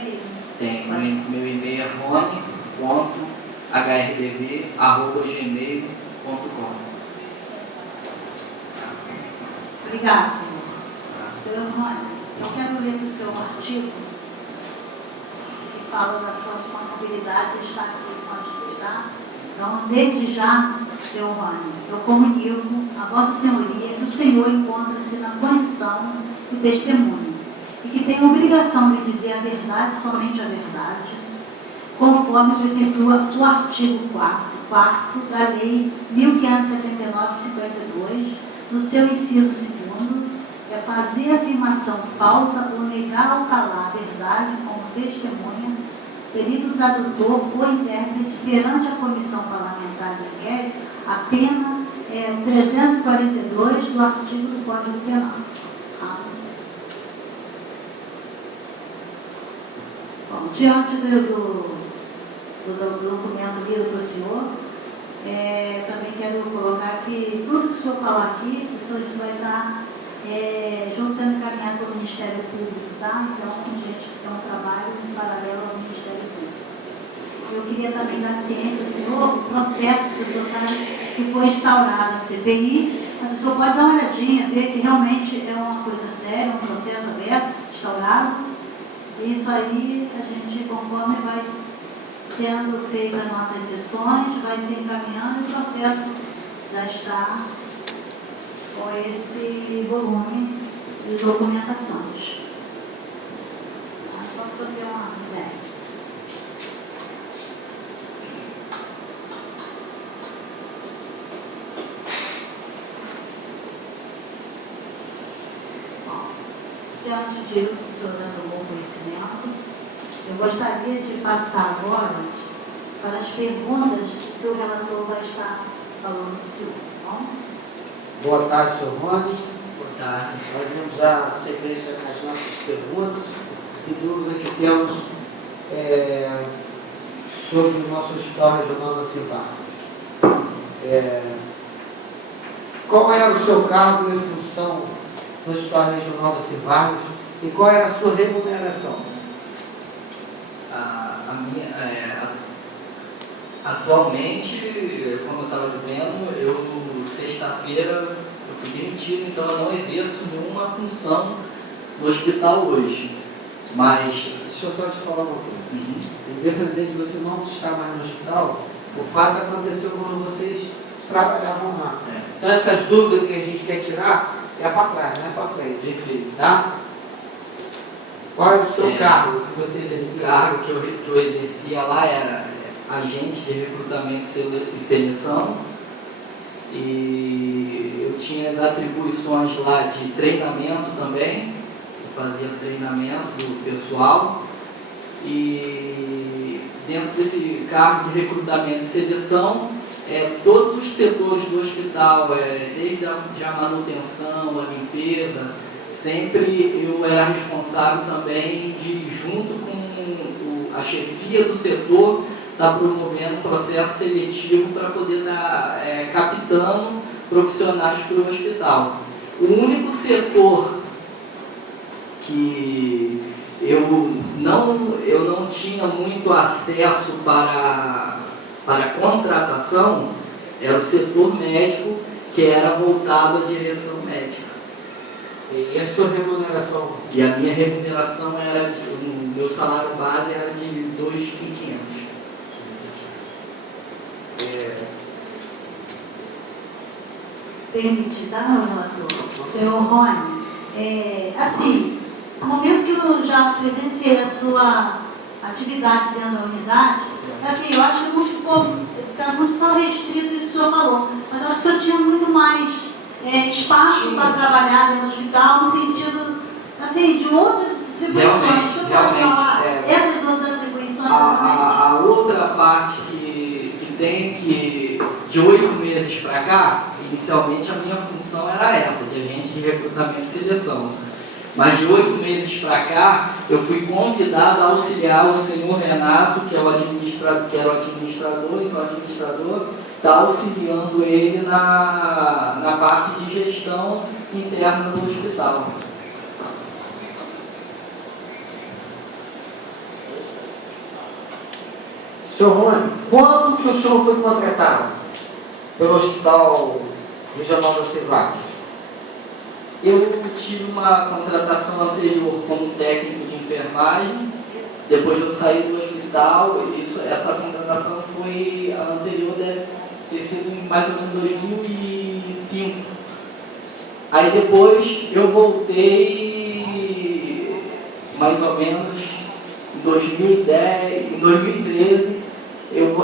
e-mail? Tem. Meu e-mail é rony.hrdv@gmail.com. Obrigado, senhor. Senhor Rony, eu quero ler o seu artigo que fala da sua responsabilidade de estar aqui com a gente, tá? Então, desde já, senhor Rony, eu comunico a Vossa Senhoria que o senhor encontra-se na condição de testemunha e que tem a obrigação de dizer a verdade, somente a verdade, conforme preceitua o artigo 4º da Lei 1579/52, no seu inciso 2º, é fazer afirmação falsa ou negar ou calar a verdade como testemunha, perito tradutor ou intérprete perante a Comissão Parlamentar de Inquérito, a pena é 342 do artigo do Código Penal. Bom, diante do documento lido para o senhor, também quero colocar que tudo que o senhor falar aqui, isso vai estar junto sendo encaminhado pelo Ministério Público, tá? Então, a gente tem um trabalho em paralelo ao Ministério Público. Eu queria também dar ciência ao senhor o processo que o senhor sabe que foi instaurada a CPI, mas o senhor pode dar uma olhadinha, ver que realmente é uma coisa séria, um processo aberto, instaurado. Isso aí, a gente, conforme vai sendo feitas as nossas sessões, vai se encaminhando e o processo já está com esse volume de documentações. Só para ter uma ideia. Bom, diante disso, o senhor já tomou conhecimento. Eu gostaria de passar agora para as perguntas que o relator vai estar falando do senhor, tá bom? Boa tarde, senhor Rony. Boa tarde. Nós vamos dar sequência às nossas perguntas. Que dúvida que temos sobre o nosso Hospital Regional da Civarros. Qual era o seu cargo e função no Hospital Regional da Civarros e qual era a sua remuneração? Atualmente, como eu estava dizendo, sexta-feira, eu fui demitido, então eu não exerço nenhuma função no hospital hoje. Mas... Deixa eu só te falar uma coisa. Independente de você não estar mais no hospital, o fato aconteceu quando vocês trabalhavam lá. Então essas dúvidas que a gente quer tirar é para trás, não é para frente. Perfeito. Tá? Qual é o seu cargo que você exercia? O cargo que eu exercia lá era agente de recrutamento e seleção, e eu tinha as atribuições lá de treinamento também, eu fazia treinamento do pessoal, e dentro desse cargo de recrutamento e seleção, todos os setores do hospital, desde a manutenção, a limpeza, sempre eu era responsável também de, junto com a chefia do setor, está promovendo um processo seletivo para poder estar captando profissionais para o hospital. O único setor que eu não tinha muito acesso para contratação era o setor médico, que era voltado à direção médica. E a sua remuneração? E a minha remuneração era, o meu salário base era de 2.500. Permitida, relator. Senhor Rony, assim, no momento que eu já presenciei a sua atividade dentro da unidade, assim, eu acho que está muito só restrito isso que o senhor falou, mas eu acho que o senhor tinha muito mais espaço para trabalhar dentro do hospital, no sentido, assim, de outras atribuições. O senhor pode falar essas outras atribuições também? A outra parte que tem de 8 meses para cá, inicialmente a minha função era essa, de agente de recrutamento e seleção. Mas de 8 meses para cá, eu fui convidado a auxiliar o senhor Renato, que era o administrador, então o administrador está auxiliando ele na parte de gestão interna do hospital. Senhor Rony, quando que o senhor foi contratado pelo Hospital Regional da Silváquia? Eu tive uma contratação anterior como técnico de enfermagem, depois eu saí do hospital, essa contratação foi a anterior, deve ter sido em mais ou menos 2005. Aí depois eu voltei mais ou menos em 2010, em 2013, eu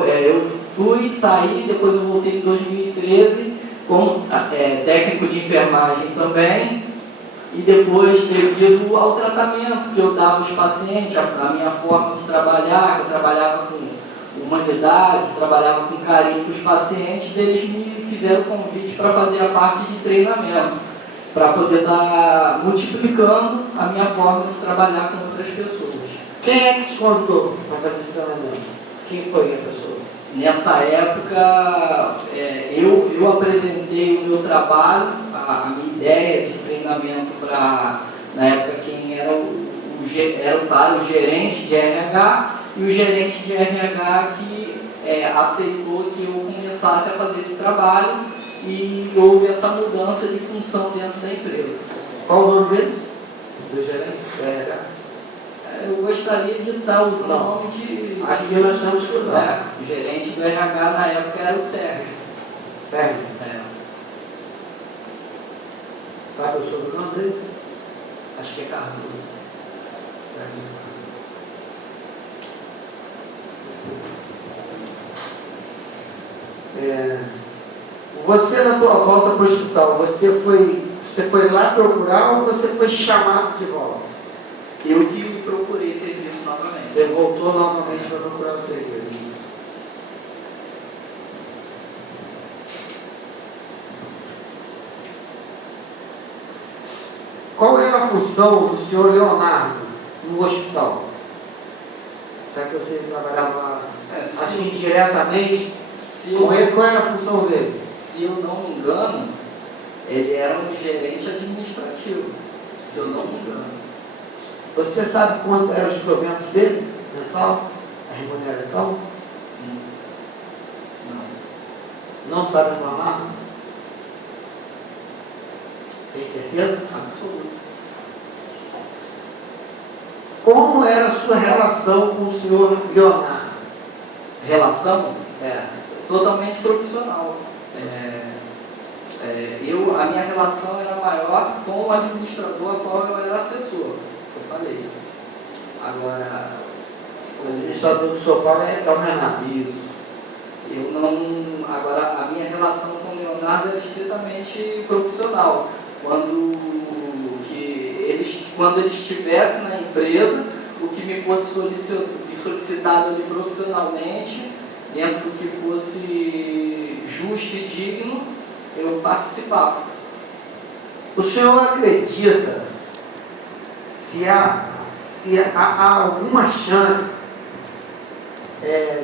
fui, saí, depois eu voltei em 2013 como técnico de enfermagem também, e depois, devido ao tratamento que eu dava aos pacientes, a minha forma de trabalhar, eu trabalhava com humanidade, trabalhava com carinho com os pacientes, eles me fizeram o convite para fazer a parte de treinamento, para poder estar multiplicando a minha forma de trabalhar com outras pessoas. Quem é que te contou para fazer esse treinamento? Quem foi a pessoa? Nessa época, eu apresentei o meu trabalho, a minha ideia de treinamento para, na época, quem era o gerente de RH, e o gerente de RH que aceitou que eu começasse a fazer esse trabalho, e houve essa mudança de função dentro da empresa. Qual o nome deles? Do gerente de RH? Eu gostaria de estar usando o nome de... Aqui nós estamos que usar. O gerente do RH na época era o Sérgio. Sérgio? É. Sabe o sobrenome dele? Acho que é Cardoso. Você, na tua volta para o hospital, você foi lá procurar ou você foi chamado de volta? Eu que procurei serviço novamente. Você voltou novamente para procurar o serviço. Qual era a função do senhor Leonardo no hospital? Já que você trabalhava lá, assim, diretamente com ele, qual era a função dele? Se eu não me engano, ele era um gerente administrativo. Se eu não me engano. Você sabe quanto eram os proventos dele, mensal? A remuneração? Não. Não sabe informar? Tem certeza? Absoluto. Como era a sua relação com o senhor Leonardo? Relação? É. Totalmente profissional. A minha relação era maior com o administrador, a qual eu era assessor. Eu falei. Agora, o administrador do senhor fala é o Renato. Isso. Agora, a minha relação com o Leonardo era estritamente profissional. Quando eles estivessem na empresa, o que me fosse solicitado ali profissionalmente, dentro do que fosse justo e digno, eu participava. O senhor acredita se há alguma chance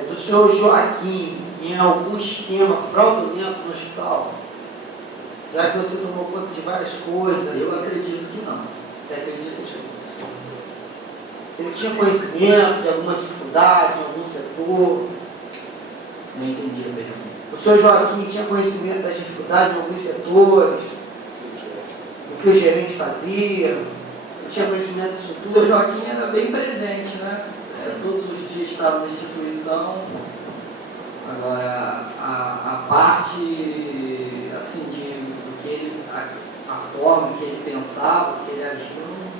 do senhor Joaquim em algum esquema fraudulento no hospital? Já que você tomou conta de várias coisas. Eu acredito que não. Você acredita que não? Ele tinha conhecimento de alguma dificuldade em algum setor? Não entendi a pergunta. O senhor Joaquim tinha conhecimento das dificuldades em alguns setores? O que o gerente fazia? Não tinha conhecimento disso tudo? O senhor Joaquim era bem presente, né? Todos os dias estava na instituição. Agora, a parte, assim, a forma que ele pensava, que ele agiu, não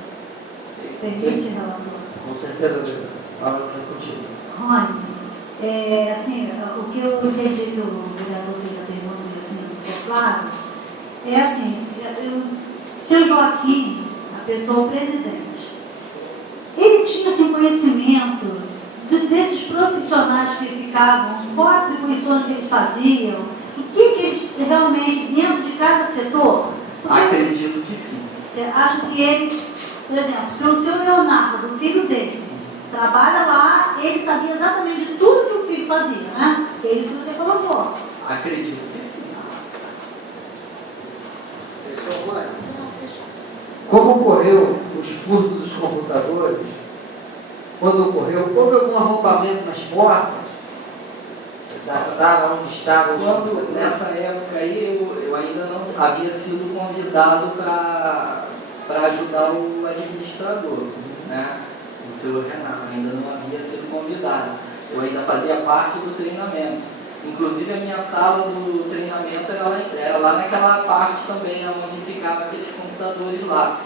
sei. Permite, relator? Com certeza, fala contigo. Rony, assim, o que eu entendi que o vereador fez a pergunta, assim, ficou claro, assim, seu Joaquim, a pessoa, o presidente, ele tinha, assim, conhecimento desses profissionais que ficavam, qual a atribuição que eles faziam, o que eles realmente, dentro de cada setor? Acredito que sim. Você acha que ele, por exemplo, se o seu Leonardo, o filho dele, trabalha lá, ele sabia exatamente de tudo que o filho fazia, né? Que é isso que você colocou. Acredito que sim. Como ocorreu os furtos dos computadores? Quando ocorreu, houve algum arrombamento nas portas? da sala onde estavam os Quando, computadores? nessa época aí, eu ainda não havia sido convidado para ajudar o administrador, né? O senhor Renato, ainda não havia sido convidado. Eu ainda fazia parte do treinamento. Inclusive, a minha sala do treinamento era lá naquela parte também, onde ficavam aqueles computadores lá.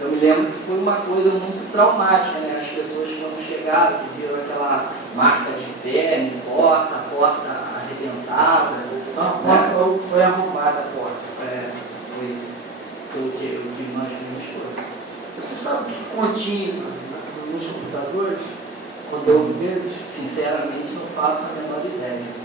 Eu me lembro que foi uma coisa muito traumática, né? As pessoas quando chegaram, que viram aquela marca de pé, em porta, a porta arrebentada. Então a porta foi arrombada a porta. É, foi isso. Foi o que nós vimos foi. Você sabe o que continha nos computadores? O conteúdo deles? Sinceramente, não faço a menor ideia.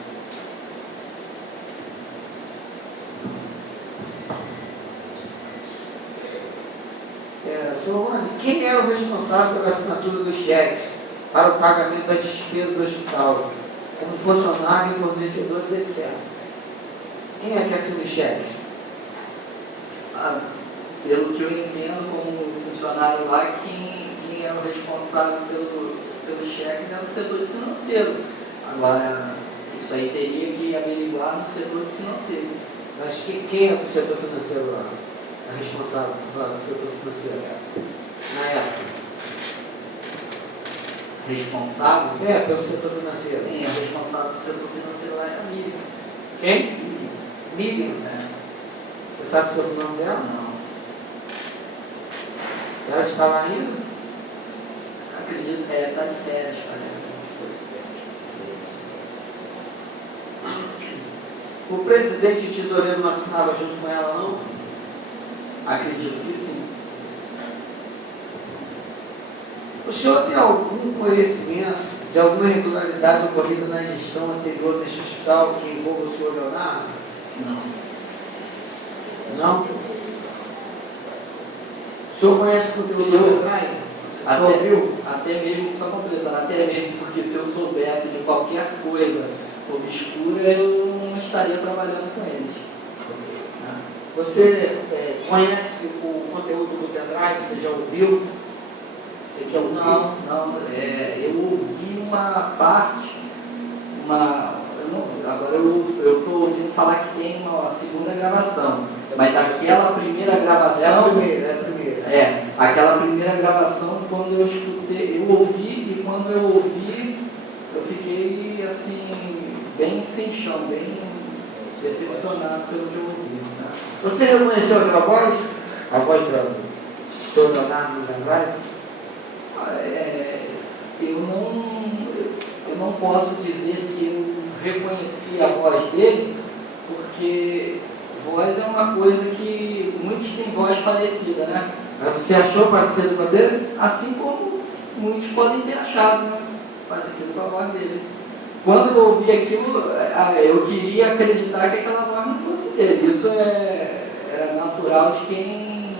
Senhor Rony, quem é o responsável pela assinatura dos cheques para o pagamento da despesa do hospital, como funcionário, fornecedores, etc.? Quem é que assina os cheques? Pelo que eu entendo como funcionário lá, quem é o responsável pelo cheque é o setor financeiro. Agora, isso aí teria que averiguar no setor financeiro. Mas quem é do setor financeiro lá? A responsável do setor financeiro? Na época. Responsável? Pelo setor financeiro. Quem é responsável do setor financeiro lá é a Miriam. Quem? Miriam? É. Você sabe sobre o nome dela? Não. Ela está lá ainda? Acredito, está de férias, parece. O presidente e tesoureiro não assinava junto com ela, não? Acredito que sim. O senhor tem algum conhecimento de alguma irregularidade ocorrida na gestão anterior deste hospital que envolva o senhor Leonardo? Não. Não? O senhor conhece o conteúdo do Petrai? O senhor ouviu? Até mesmo, só completando, até mesmo porque se eu soubesse de qualquer coisa obscura, eu não estaria trabalhando com eles. Você conhece o conteúdo do pendrive? Você já ouviu? Você quer ouvir? Não. Eu ouvi uma parte, agora eu estou ouvindo falar que tem uma segunda gravação, mas aquela primeira gravação... É a primeira. Aquela primeira gravação, quando eu escutei, eu ouvi, e quando eu ouvi, eu fiquei assim, bem sem chão, bem decepcionado pelo que eu ouvi. Tá? Você reconheceu aquela voz? A voz do senhor Leonardo no pendrive? Eu não posso dizer que eu reconheci a voz dele, porque voz é uma coisa que muitos têm voz parecida, né? Mas você achou parecido com a dele? Assim como muitos podem ter achado, né? Parecido com a voz dele. Quando eu ouvi aquilo, eu queria acreditar que aquela voz não fosse dele. Isso era natural de quem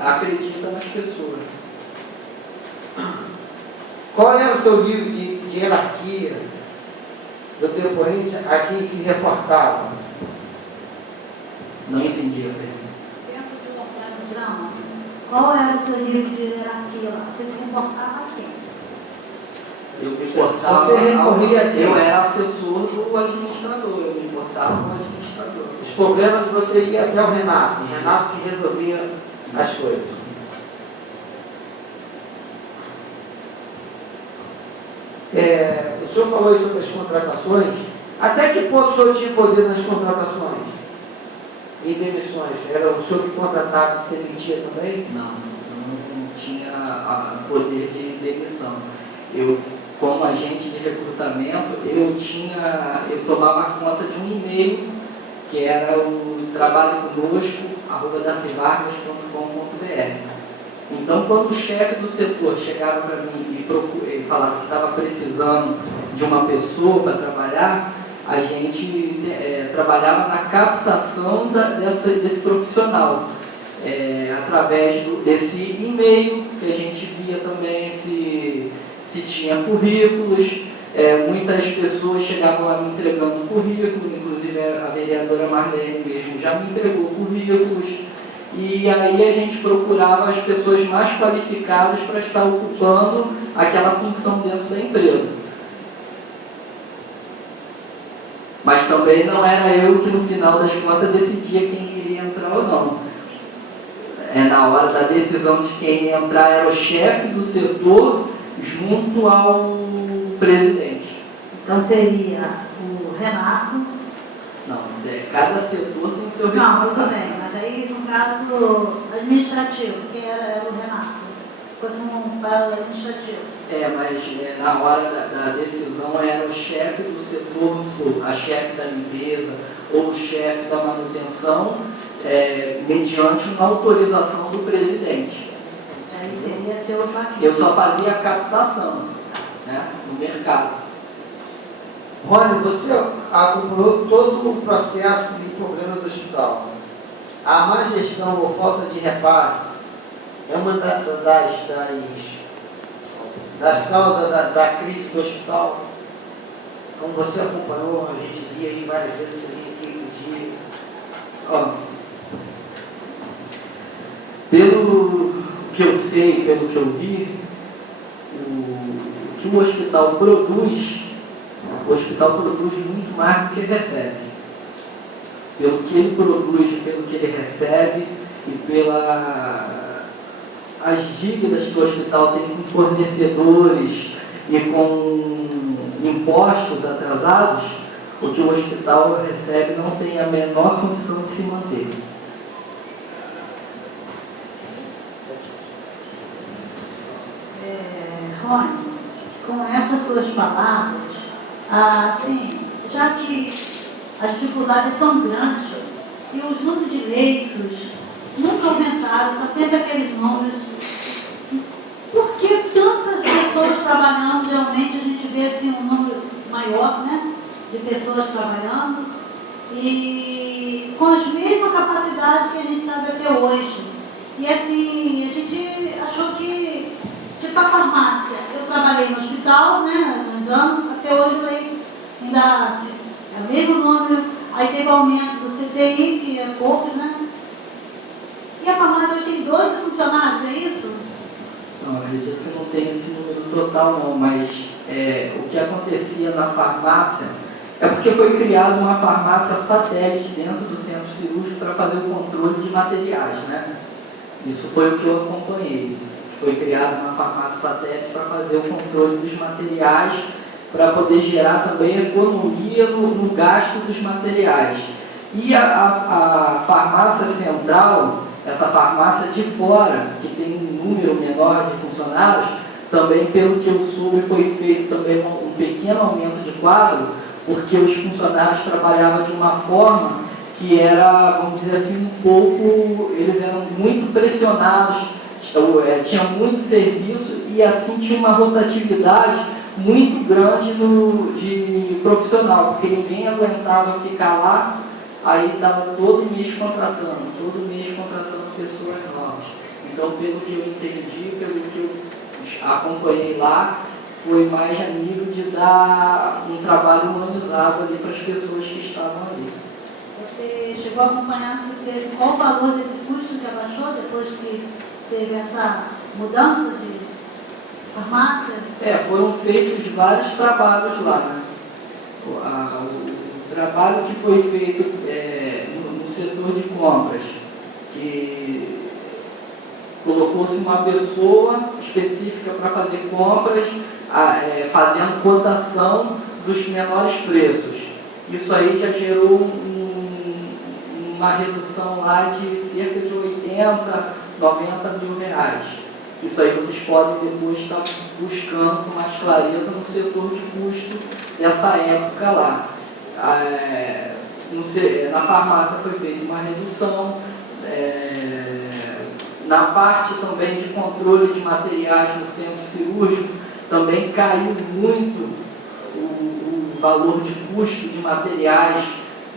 acredita nas pessoas. Qual era o seu nível de hierarquia do depoente a quem se reportava? Não entendi a pergunta. Dentro do organigrama, qual era o seu nível de hierarquia lá? Você se reportava a quem? Eu me importava. Você recorria a quem? Eu era assessor do administrador, eu me importava com o administrador. Os problemas você ia até o Renato que resolvia as coisas. O senhor falou aí sobre as contratações. Até que ponto o senhor tinha poder nas contratações e demissões? Era o senhor que contratava e demitia também? Não, eu não tinha poder de demissão. Eu, como agente de recrutamento, eu tomava conta de um e-mail que era o trabalho conosco, @dacivargas.com.br. Então, quando o chefe do setor chegava para mim e falava que estava precisando de uma pessoa para trabalhar, a gente trabalhava na captação desse profissional, através desse e-mail, que a gente via também se tinha currículos. Muitas pessoas chegavam lá me entregando currículo, inclusive a vereadora Marlene mesmo já me entregou currículos. E aí a gente procurava as pessoas mais qualificadas para estar ocupando aquela função dentro da empresa. Mas também não era eu que no final das contas decidia quem iria entrar ou não. Na hora da decisão de quem ia entrar era o chefe do setor junto ao presidente. Então seria o Renato. Não, cada setor tem o seu Não, responsável. tudo bem, mas aí no caso administrativo, quem era o Renato? Fosse um para administrativo. Mas na hora da decisão era o chefe do setor, a chefe da limpeza ou o chefe da manutenção, mediante uma autorização do presidente. Aí seria seu Joaquim. Eu só fazia a captação, né, no mercado. Rony, você acompanhou todo o processo de problema do hospital. A má gestão ou falta de repasse é uma das causas da crise do hospital. Como você acompanhou, a gente via aí várias vezes, você vinha aqui pedir. Pelo que eu sei, pelo que eu vi, o que o hospital produz muito mais do que recebe. Pelo que ele produz, pelo que ele recebe e as dívidas que o hospital tem com fornecedores e com impostos atrasados, o que o hospital recebe não tem a menor condição de se manter. Rony, com essas suas palavras, assim, já que a dificuldade é tão grande e os números de leitos nunca aumentaram, está sempre aqueles números. Por que tantas pessoas trabalhando? Realmente a gente vê assim, um número maior, né, de pessoas trabalhando e com as mesmas capacidades que a gente sabe até hoje. E assim, a gente achou que, tipo a farmácia, eu trabalhei no hospital, né, nos anos, até hoje eu ainda é o mesmo número, aí teve aumento do CTI, que é poucos, né? E a farmácia tem 12 funcionários, é isso? Não, acredito que não tem esse número total não, mas o que acontecia na farmácia é porque foi criada uma farmácia satélite dentro do centro cirúrgico para fazer o controle de materiais, né? Isso foi o que eu acompanhei. Foi criada uma farmácia satélite para fazer o controle dos materiais, para poder gerar também economia no gasto dos materiais. E a farmácia central, essa farmácia de fora, que tem um número menor de funcionários, também, pelo que eu soube, foi feito também um pequeno aumento de quadro, porque os funcionários trabalhavam de uma forma que era, vamos dizer assim, eles eram muito pressionados, tinha muito serviço e assim tinha uma rotatividade muito grande de profissional, porque ninguém aguentava ficar lá, aí estava todo mês contratando pessoas novas. Então, pelo que eu entendi, pelo que eu acompanhei lá, foi mais a nível de dar um trabalho humanizado ali para as pessoas que estavam ali. Você chegou a acompanhar qual o valor desse custo que abaixou depois que teve essa mudança de farmácia? Foram feitos vários trabalhos lá, né? O trabalho que foi feito no setor de compras, que colocou-se uma pessoa específica para fazer compras, fazendo cotação dos menores preços. Isso aí já gerou uma redução lá de cerca de 80, 90 mil reais. Isso aí vocês podem depois estar buscando com mais clareza no setor de custo dessa época lá. Na farmácia foi feita uma redução, na parte também de controle de materiais no centro cirúrgico, também caiu muito o valor de custo de materiais,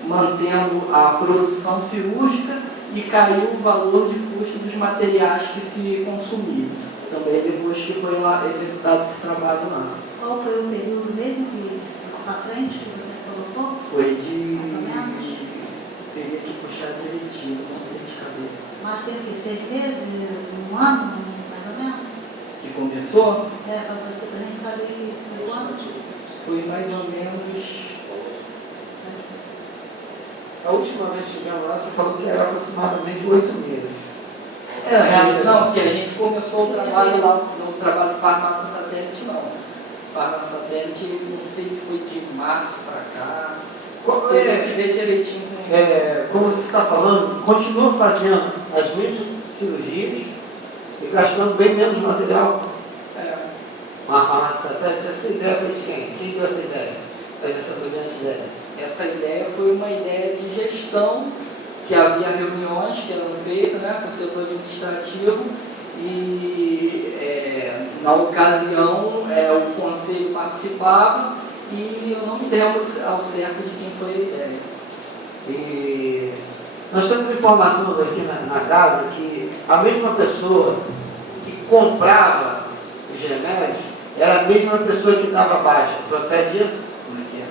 mantendo a produção cirúrgica, e caiu o valor de custo dos materiais que se consumiam, também depois que foi lá executado esse trabalho lá. Qual foi o período mesmo que isso para frente que você colocou? Foi de... mais ou menos? Teria que puxar direitinho, não sei de cabeça. Mas teve que 6 meses, um ano, mais ou menos? Que começou? Para a gente saber que foi quando? Foi mais ou menos A última vez que estivemos lá, você falou que era aproximadamente 8 meses. Não, porque a gente começou o trabalho lá, no trabalho de farmácia satélite, não. Farmácia satélite, não sei se foi de março para cá. Tem que ver direitinho. Como você está falando, continua fazendo as mesmas cirurgias e gastando bem menos material. Uma farmácia satélite, essa ideia foi de quem? Quem deu essa ideia? Essa brilhante ideia? Essa ideia foi uma ideia de gestão, que havia reuniões que eram feitas, né, com o setor administrativo e na ocasião o conselho participava e eu não me lembro ao certo de quem foi a ideia. E nós temos informações aqui na casa que a mesma pessoa que comprava os remédios era a mesma pessoa que dava baixa. Procede isso? Como é que é?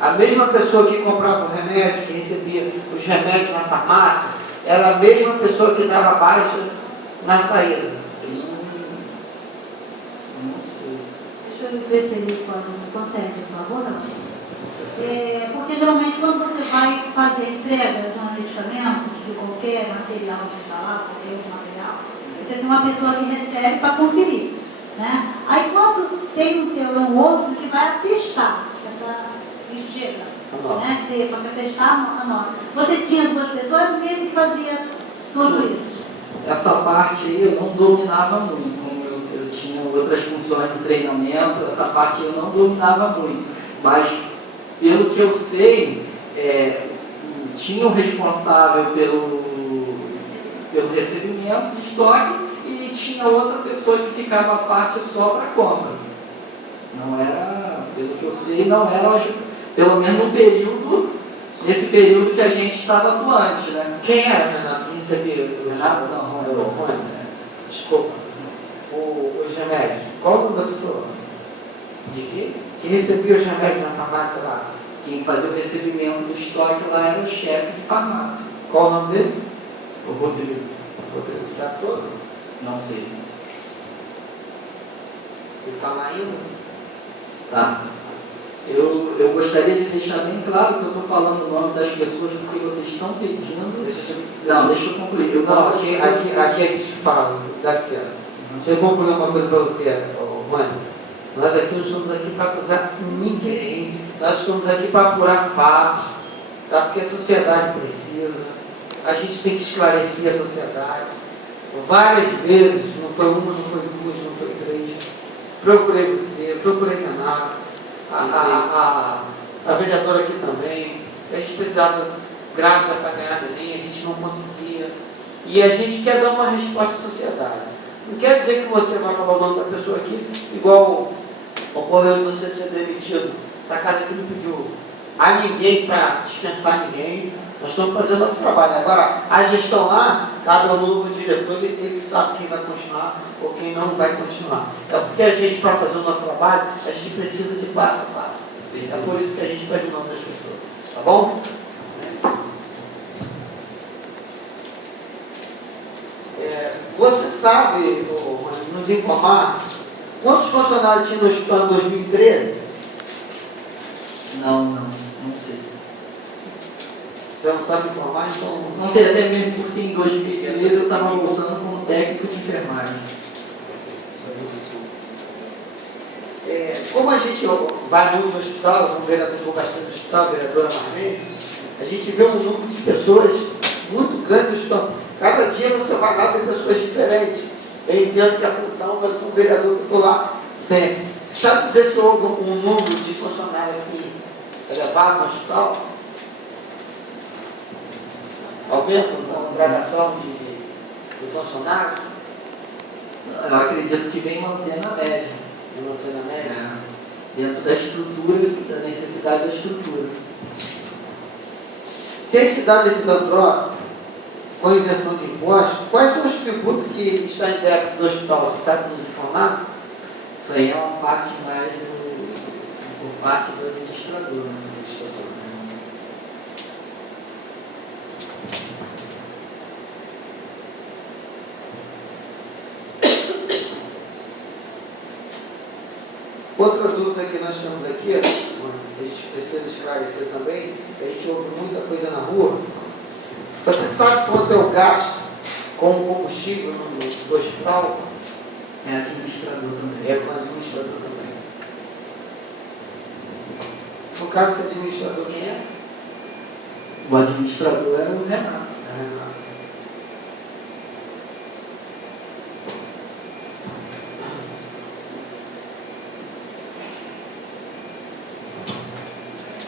A mesma pessoa que comprava o remédio, que recebia os remédios na farmácia, era a mesma pessoa que dava baixa na saída. Não sei. Deixa eu ver se ele consegue, por favor. Porque geralmente quando você vai fazer entrega de um medicamento, de qualquer material que está lá, qualquer outro material, você tem uma pessoa que recebe para conferir. Né? Aí quando tem um outro que vai atestar essa vigília, né? Para atestar a nota. Você tinha 2 pessoas mesmo que fazia tudo isso. Essa parte aí eu não dominava muito, como eu tinha outras funções de treinamento, essa parte eu não dominava muito, mas pelo que eu sei, tinha o responsável pelo recebimento de estoque e tinha outra pessoa que ficava à parte só para compra. Não era, pelo que eu sei, não era, pelo menos nesse período que a gente estava atuante, né? Quem era, Renato? Quem recebia? Renato não, Rony. Desculpa. Os remédios. Qual o nome da pessoa? De quê? Quem recebia os remédios na farmácia lá? Quem fazia o recebimento do estoque lá era o chefe de farmácia. Qual o nome dele? O Rodrigo. Rodrigo, sabe todo? Não sei. Ele está lá ainda? Tá. Eu gostaria de deixar bem claro que eu estou falando o nome das pessoas porque vocês estão pedindo. Deixa eu concluir. Aqui a gente fala, dá licença. Deixa eu concluir uma coisa para você, Rony. Nós aqui não estamos aqui para acusar ninguém. Nós estamos aqui para apurar fatos, tá? Porque a sociedade precisa. A gente tem que esclarecer a sociedade. Várias vezes, não foi uma, não foi 2, não foi 3. Procurei você, procurei Renato, a vereadora aqui também. A gente precisava grávida para ganhar neném, a gente não conseguia. E a gente quer dar uma resposta à sociedade. Não quer dizer que você vai falar o nome da pessoa aqui, igual ocorreu de você ser demitido. Essa casa aqui não pediu a ninguém para dispensar ninguém. Nós estamos fazendo nosso trabalho. Agora, a gestão lá, cabe ao novo diretor, ele sabe quem vai continuar ou quem não vai continuar. É porque a gente, para fazer o nosso trabalho, a gente precisa de passo a passo. É por isso que a gente pede o nome das pessoas. Tá bom? Você sabe, nos informar, quantos funcionários tinha no hospital em 2013? Não sei. Você não sabe informar, então... Não sei, até mesmo porque em 2013 eu estava voltando como técnico de enfermagem. Como a gente vai muito no hospital, o vereador foi bastante no hospital, a vereadora Marlene, a gente vê um número de pessoas muito grande no hospital. Cada dia você vai lá ver pessoas diferentes. Eu entendo que a Plutão vai ser um vereador que estou lá sempre. Sabe dizer se houve um número de funcionários assim elevado no hospital? Aumento na contratação de funcionários? Eu acredito que vem mantendo a média. Mantendo a média? Dentro da estrutura, da necessidade da estrutura. Se a entidade é filantrópica, com isenção de impostos, quais são os tributos que estão em débito do hospital? Você sabe nos informar? Isso aí é uma parte mais por parte do administrador. Outra dúvida que nós temos aqui, que a gente precisa esclarecer também, que a gente ouve muita coisa na rua. Você sabe quanto é o gasto com o combustível no hospital? É administrador também. É com administrador também. No caso, esse administrador quem é? O administrador era o Renato. É Renato.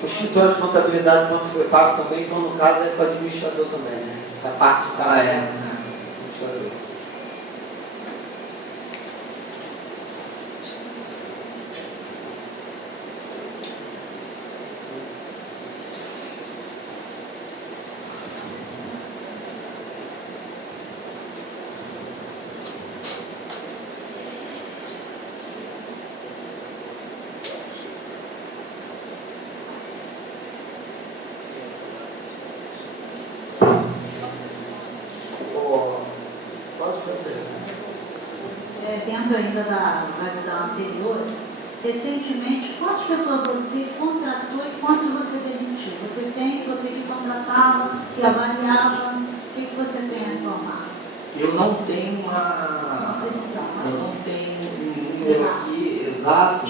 O escritório de contabilidade, quanto foi pago também, então no caso é para o administrador também, né? Essa parte Ah, é. Administrador. Dentro ainda da anterior, recentemente, quantas pessoas você contratou e quantas você demitiu? Você que contratava, que avaliava, o que você tem a informar? Eu não tenho uma Precisão, né? Eu não tenho um número aqui exato,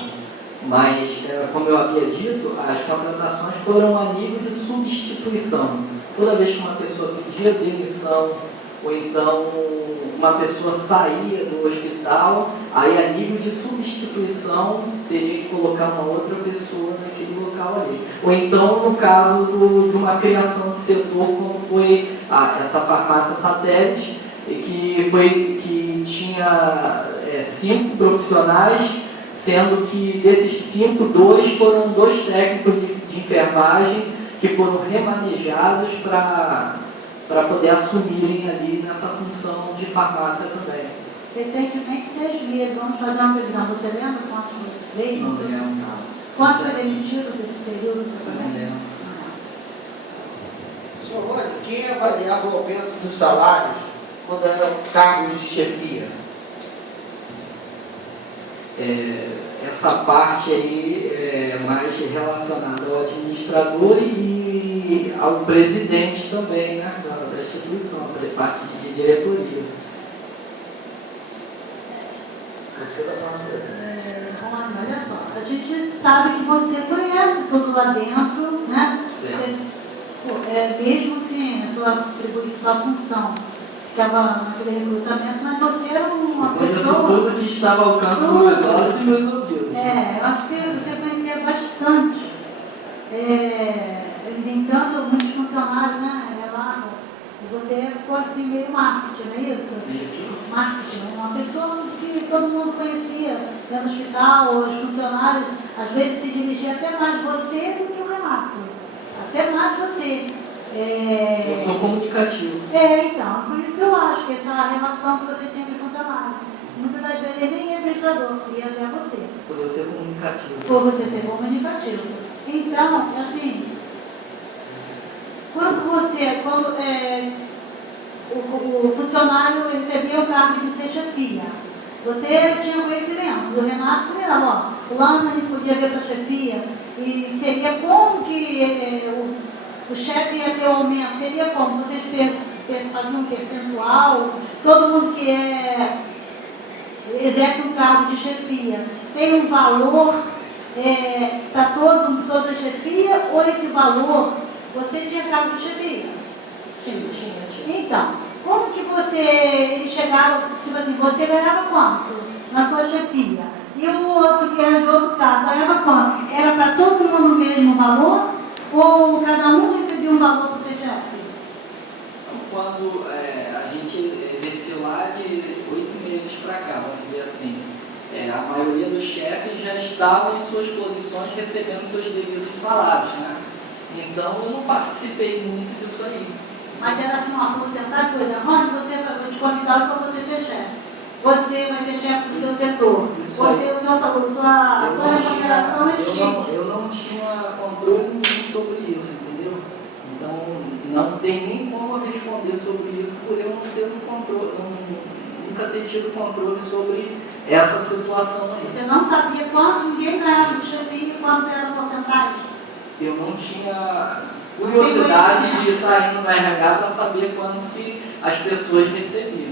mas, como eu havia dito, as contratações foram a nível de substituição. Toda vez que uma pessoa pedia demissão, ou então uma pessoa saía do hospital, aí a nível de substituição teria que colocar uma outra pessoa naquele local ali. Ou então, no caso de uma criação de setor, como foi essa farmácia satélite, que tinha 5 profissionais, sendo que desses 5, 2 foram 2 técnicos de enfermagem que foram remanejados para poder assumirem ali nessa função de farmácia também. Recentemente, 6 meses, vamos fazer uma previsão. Você lembra quantos veio? Não lembro. Quanto foi demitido desse período? Você Não também? lembro. Senhor Rony, quem avaliava o aumento dos salários quando eram cargos de chefia? Essa parte aí é mais relacionada ao administrador e ao presidente também, né, da instituição, a parte de diretoria. Rony, olha só, a gente sabe que você conhece tudo lá dentro, né? Mesmo que a sua atribuição, sua função estava naquele recrutamento, mas você era uma Depois disso pessoa... tudo que estava ao alcance dos meus olhos e meus ouvidos. Eu acho que você conhecia bastante. Entanto, muitos funcionários, né? E você ficou assim meio marketing, não é isso? Marketing, uma pessoa que todo mundo conhecia dentro do hospital, os funcionários, às vezes se dirigia até mais você do que o Renato. Até mais você. Eu sou comunicativo. Então, por isso que eu acho que essa relação que você tem com os funcionários, muitas das vezes nem é administrador, ia até você. Por eu ser comunicativo. Por você ser comunicativo. Então, assim, o funcionário recebia o cargo de ser chefia, você tinha conhecimento do Renato, o plano a gente podia ver para a chefia, e seria como que o chefe ia ter o aumento, seria como? Vocês faziam um percentual, todo mundo que exerce um cargo de chefia tem um valor para toda a chefia, ou esse valor, você tinha cargo de chefia? Tinha. Então, como que ele chegava, tipo assim, você ganhava quanto na sua chefia? E o outro que era de outro cargo, ganhava quanto? Era para todo mundo o mesmo valor? Ou cada um recebia um valor para ser chefe? Quando a gente exerceu lá de 8 meses para cá, vamos dizer assim, a maioria dos chefes já estavam em suas posições recebendo seus devidos salários, né? Então eu não participei muito disso aí. Mas era assim uma porcentagem, por exemplo, eu te convidava para você ser chefe. Você vai ser chefe do seu setor. Sua remuneração é X. Eu não tinha controle nenhum sobre isso, entendeu? Então não tem nem como eu responder sobre isso por eu não ter controle, nunca ter tido controle sobre essa situação aí. Você não sabia quanto ninguém ganhava de chefia e quanto era a porcentagem? Eu não tinha curiosidade de estar indo no RH para saber quanto que as pessoas recebiam.